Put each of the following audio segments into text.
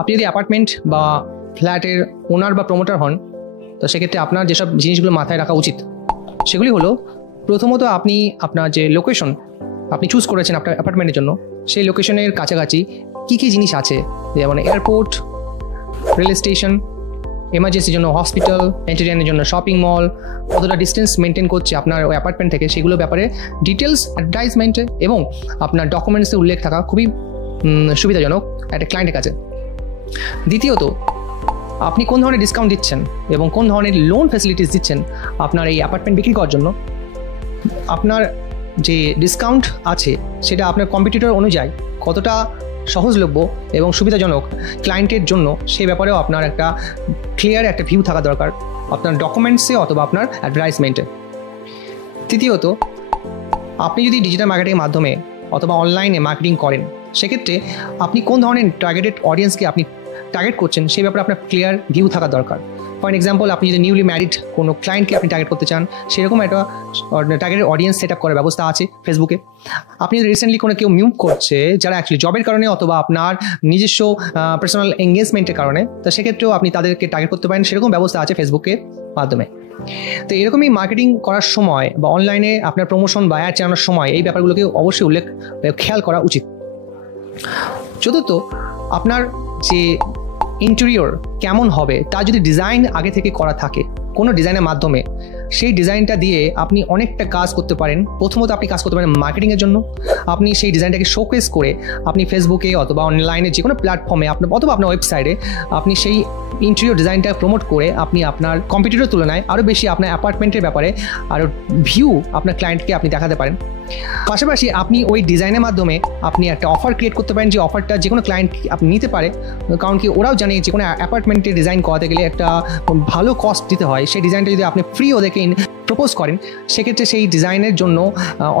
আপনি যদি অ্যাপার্টমেন্ট বা ফ্ল্যাটের ওনার বা প্রমোটার হন, তো সেক্ষেত্রে আপনার যেসব জিনিসগুলো মাথায় রাখা উচিত সেগুলি হলো, প্রথমত আপনি আপনার যে লোকেশন আপনি চুজ করেছেন আপনার অ্যাপার্টমেন্টের জন্য, সেই লোকেশনের কাছাকাছি কী কী জিনিস আছে, যেমন এয়ারপোর্ট, রেল স্টেশন, এমার্জেন্সির জন্য হসপিটাল, এন্টারটেইনমেন্টের জন্য শপিং মল, কতটা ডিস্টেন্স মেনটেন করছে আপনার ওই অ্যাপার্টমেন্ট থেকে, সেগুলো ব্যাপারে ডিটেলস অ্যাডভার্টাইজমেন্টে এবং আপনার ডকুমেন্টসে উল্লেখ থাকা খুবই সুবিধাজনক একটা ক্লায়েন্টের কাছে। দ্বিতীয়ত, আপনি কোন ধরনের ডিসকাউন্ট দিচ্ছেন এবং কোন ধরনের লোন ফ্যাসিলিটিস দিচ্ছেন আপনার এই অ্যাপার্টমেন্ট বিক্রি করার জন্য। আপনার যে ডিসকাউন্ট আছে সেটা আপনার কম্পিটিটর অনুযায়ী কতটা সহজলভ্য এবং সুবিধাজনক ক্লায়েন্টের জন্য, সেই ব্যাপারেও আপনার একটা ক্লিয়ার একটা ভিউ থাকা দরকার আপনার ডকুমেন্টসে অথবা আপনার অ্যাডভার্টাইজমেন্টে। তৃতীয়ত, আপনি যদি ডিজিটাল মার্কেটিংয়ের মাধ্যমে অথবা অনলাইনে মার্কেটিং করেন, সেক্ষেত্রে আপনি কোন ধরনের টার্গেটেড অডিয়েন্সকে আপনি টার্গেট করছেন সেই ব্যাপারে আপনার ক্লিয়ার ভিউ থাকা দরকার। ফর এক্সাম্পল, আপনি যদি নিউলি ম্যারিড কোনো ক্লায়েন্টকে আপনি টার্গেট করতে চান, সেরকম একটা টার্গেটেড অডিয়েন্স সেট আপ করার ব্যবস্থা আছে ফেসবুকে। আপনি যদি রিসেন্টলি কোনো কেউ মুভ করছে যারা অ্যাকচুয়ালি জবের কারণে অথবা আপনার নিজস্ব পার্সোনাল এঙ্গেজমেন্টের কারণে, তো সেক্ষেত্রেও আপনি তাদেরকে টার্গেট করতে পারেন, সেরকম ব্যবস্থা আছে ফেসবুকের মাধ্যমে। তো এরকমই মার্কেটিং করার সময় বা অনলাইনে আপনার প্রমোশন বা অ্যাড চালানোর সময় এই ব্যাপারগুলোকে অবশ্যই খেয়াল করা উচিত। চতুর্থ, আপনার যে ইন্টেরিয়র কেমন হবে তার যদি ডিজাইন আগে থেকে করা থাকে কোনো ডিজাইনের মাধ্যমে, সেই ডিজাইনটা দিয়ে আপনি অনেকটা কাজ করতে পারেন। প্রথমত আপনি কাজ করতে পারেন মার্কেটিংয়ের জন্য। আপনি সেই ডিজাইনটাকে শোকেস করে আপনি ফেসবুকে অথবা অনলাইনে যে কোনো প্ল্যাটফর্মে অথবা আপনার ওয়েবসাইটে আপনি সেই ইন্টেরিয়র ডিজাইনটা প্রমোট করে আপনি আপনার কম্পিটিটরের তুলনায় আরও বেশি আপনার অ্যাপার্টমেন্টের ব্যাপারে আরও ভিউ আপনার ক্লায়েন্টকে আপনি দেখাতে পারেন। পাশাপাশি আপনি ওই ডিজাইনের মাধ্যমে আপনি একটা অফার ক্রিয়েট করতে পারেন, যে অফারটা যে কোনো ক্লায়েন্ট আপনি নিতে পারে, কারণ কি ওরাও জানে যে কোনো অ্যাপার্টমেন্টের ডিজাইন করাতে গেলে একটা ভালো কস্ট দিতে হয়। সেই ডিজাইনটা যদি আপনি ফ্রি ওদেরকে প্রপোজ করেন, সেক্ষেত্রে সেই ডিজাইনের জন্য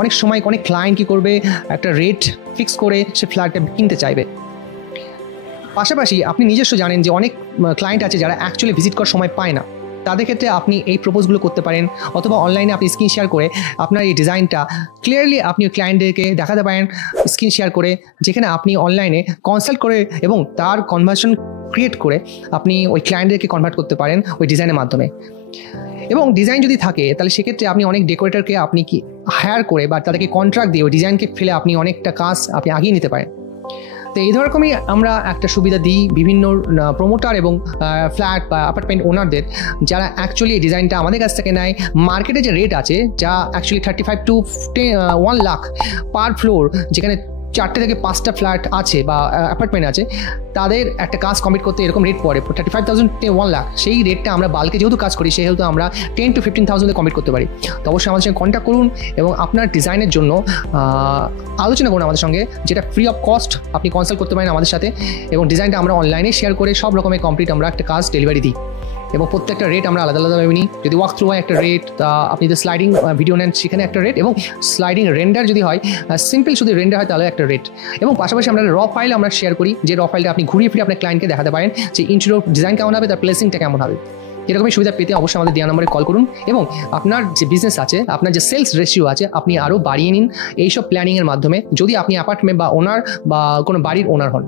অনেক সময় অনেক ক্লায়েন্ট কী করবে, একটা রেট ফিক্স করে সে ফ্ল্যাটটা কিনতে চাইবে। পাশাপাশি আপনি নিজস্ব জানেন যে অনেক ক্লায়েন্ট আছে যারা অ্যাকচুয়ালি ভিজিট করার সময় পায় না, তাদের ক্ষেত্রে আপনি এই প্রপোজগুলো করতে পারেন, অথবা অনলাইনে আপনি স্ক্রিন শেয়ার করে আপনার এই ডিজাইনটা ক্লিয়ারলি আপনি ক্লায়েন্টদেরকে দেখাতে পারেন স্ক্রিন শেয়ার করে, যেখানে আপনি অনলাইনে কনসাল্ট করে এবং তার কনভার্সন ক্রিয়েট করে আপনি ওই ক্লায়েন্টদেরকে কনভার্ট করতে পারেন ওই ডিজাইনের মাধ্যমে। এবং ডিজাইন যদি থাকে তাহলে সেক্ষেত্রে আপনি অনেক ডেকোরেটরকে আপনি কি হায়ার করে বা তাদেরকে কন্ট্রাক্ট দিয়ে ওই ডিজাইনকে ফেলে আপনি অনেকটা কাজ আপনি আগিয়ে নিতে পারেন। তো এই রকমই আমরা একটা সুবিধা দিই বিভিন্ন প্রমোটার এবং ফ্ল্যাট বা অ্যাপার্টমেন্ট ওনারদের, যারা অ্যাকচুয়ালি এই ডিজাইনটা আমাদের কাছ থেকে নেয়। মার্কেটে যে রেট আছে, যা actually 35 to 1 lakh per floor, যেখানে 4টে থেকে 5টা ফ্ল্যাট আছে বা অ্যাপার্টমেন্ট আছে, তাদের একটা কাজ কমপ্লিট করতে এরকম রেট পড়ে 35,000 to 1 লাখ। সেই রেটটা আমরা বাল্কে যেহেতু কাজ করি, সেহেতু আমরা 10 to 15,000 কমপ্লিট করতে পারি। তো অবশ্যই আমাদের সঙ্গে কন্ট্যাক্ট করুন এবং আপনার ডিজাইনের জন্য আলোচনা করুন আমাদের সঙ্গে, যেটা ফ্রি অফ কস্ট আপনি কনসাল্ট করতে পারেন আমাদের সাথে, এবং ডিজাইনটা আমরা অনলাইনে শেয়ার করে সব রকমের কমপ্লিট আমরা একটা কাজ ডেলিভারি দিই, এবং প্রত্যেকটা রেট আমরা আলাদা আলাদাভাবে নিই। যদি ওয়াক থ্রু হয় একটা রেট, তা আপনি যদি স্লাইডিং ভিডিও নেন সেখানে একটা রেট, এবং স্লাইডিং রেন্ডার যদি হয়, সিম্পল শুধু রেন্ডার হয় তাহলে একটা রেট। এবং পাশাপাশি আমরা র ফাইল আমরা শেয়ার করি, যে র ফাইলটা আপনি ঘুরিয়ে ফিরে আপনার ক্লায়েন্টকে দেখাতে পারেন যে ইন্টেরিয়র ডিজাইন কেমন হবে, তার প্লেসিংটা কেমন হবে। এরকমই সুবিধা পেতে অবশ্যই আমাদের দেওয়া নম্বরে কল করুন, এবং আপনার যে বিজনেস আছে, আপনার যে সেলস রেশিও আছে, আপনি আরও বাড়িয়ে নিন এইসব প্ল্যানিংয়ের মাধ্যমে, যদি আপনি অ্যাপার্টমেন্ট বা ওনার বা কোনো বাড়ির ওনার হন।